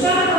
Stop.